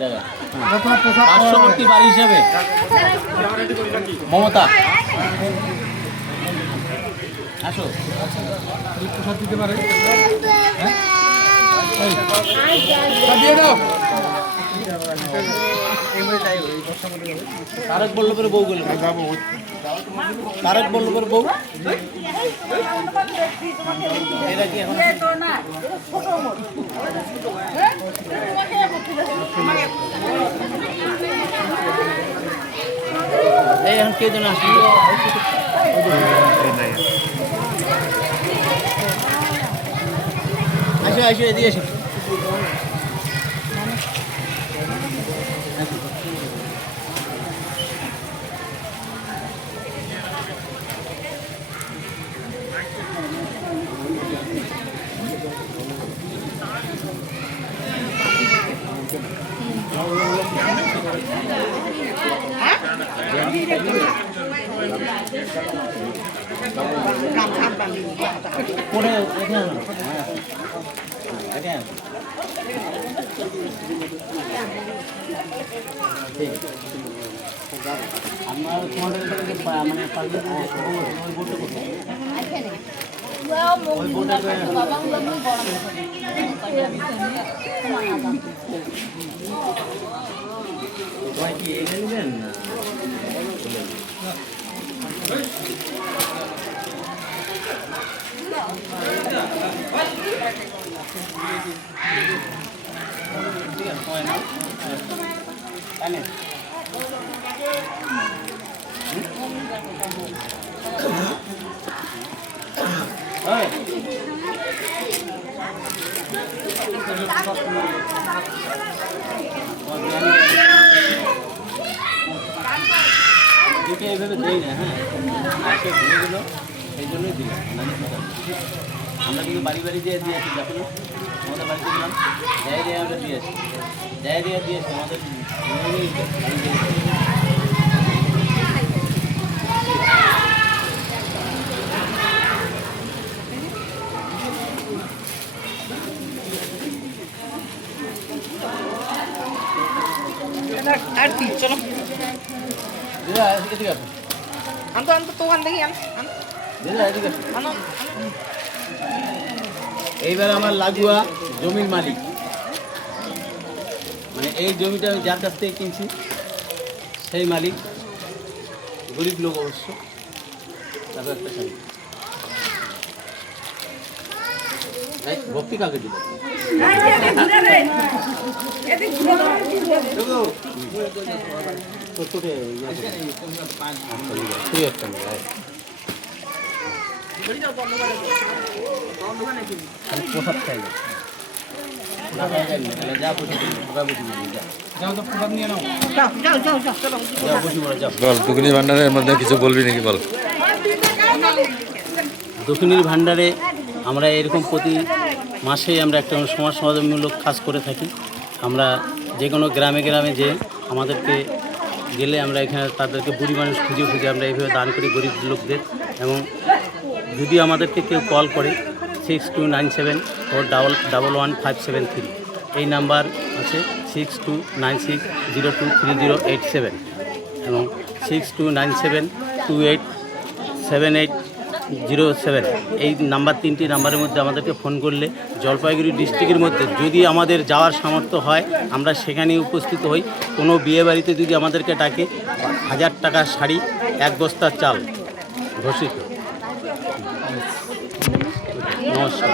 জায়গা পার্শ্ববর্তী বাড়ি হিসাবে মমতা আসো প্রসাদ দিতে পারে দিয়ে দাও। তারক বল্লভের বউ গেল তারক বল্লভের বউ এরা কি এখন এই এখন কে যেন আসছিল আসো আসো এদিকে আসো পরে এখানে এখানে আমার তোমাদের মানে পারলে ওই বোর্ডটা কোথায় ওই বোর্ডটা তোমায় কি এনে নেবেন না দুটো এইভাবে দেই না হ্যাঁ আসে ভুলে গেল সেই জন্যই দিলাম আমরা কিন্তু বাড়ি বাড়ি দিয়ে দিয়েছি যখন আমাদের বাড়িতে দিলাম ডায়রিয়া আমরা দিয়েছি ডায়রিয়া দিয়েছি আমাদের আর কি চলো দিদা এদিকে আসো আনতো আনতো তো আন দেখি আন দিদা এদিকে আসো আনো এইবার আমার লাগোয়া জমির মালিক মানে এই জমিটা যার কাছ থেকে কিনছি সেই মালিক গরিব লোক অবশ্য তারপর একটা শাড়ি ভক্তি কাকে দিল পোশাক চাই যা বসে যাও তো প্রসাদ নিয়ে নাও। যাও যাও যাও যাও চলো যা বসে যাও বল দুগুনি ভান্ডারের মধ্যে কিছু বলবি নাকি বল। দক্ষিণীর ভাণ্ডারে আমরা এরকম প্রতি মাসেই আমরা একটা সমাজ সমাজমূলক কাজ করে থাকি। আমরা যে কোনো গ্রামে গ্রামে যে আমাদেরকে গেলে আমরা এখানে তাদেরকে বুড়ি মানুষ খুঁজে খুঁজে আমরা এইভাবে দান করি গরিব লোকদের। এবং যদি আমাদেরকে কেউ কল করে 6297411157 এই নাম্বার আছে 6296023087 এবং 6297287807 এই নাম্বার তিনটি নাম্বারের মধ্যে আমাদেরকে ফোন করলে জলপাইগুড়ি ডিস্ট্রিক্টের মধ্যে যদি আমাদের যাওয়ার সামর্থ্য হয় আমরা সেখানে উপস্থিত হই। কোনো বিয়েবাড়িতে যদি আমাদেরকে ডাকে 1000 টাকার শাড়ি 1 বস্তা চাল ঘোষিত। নমস্কার।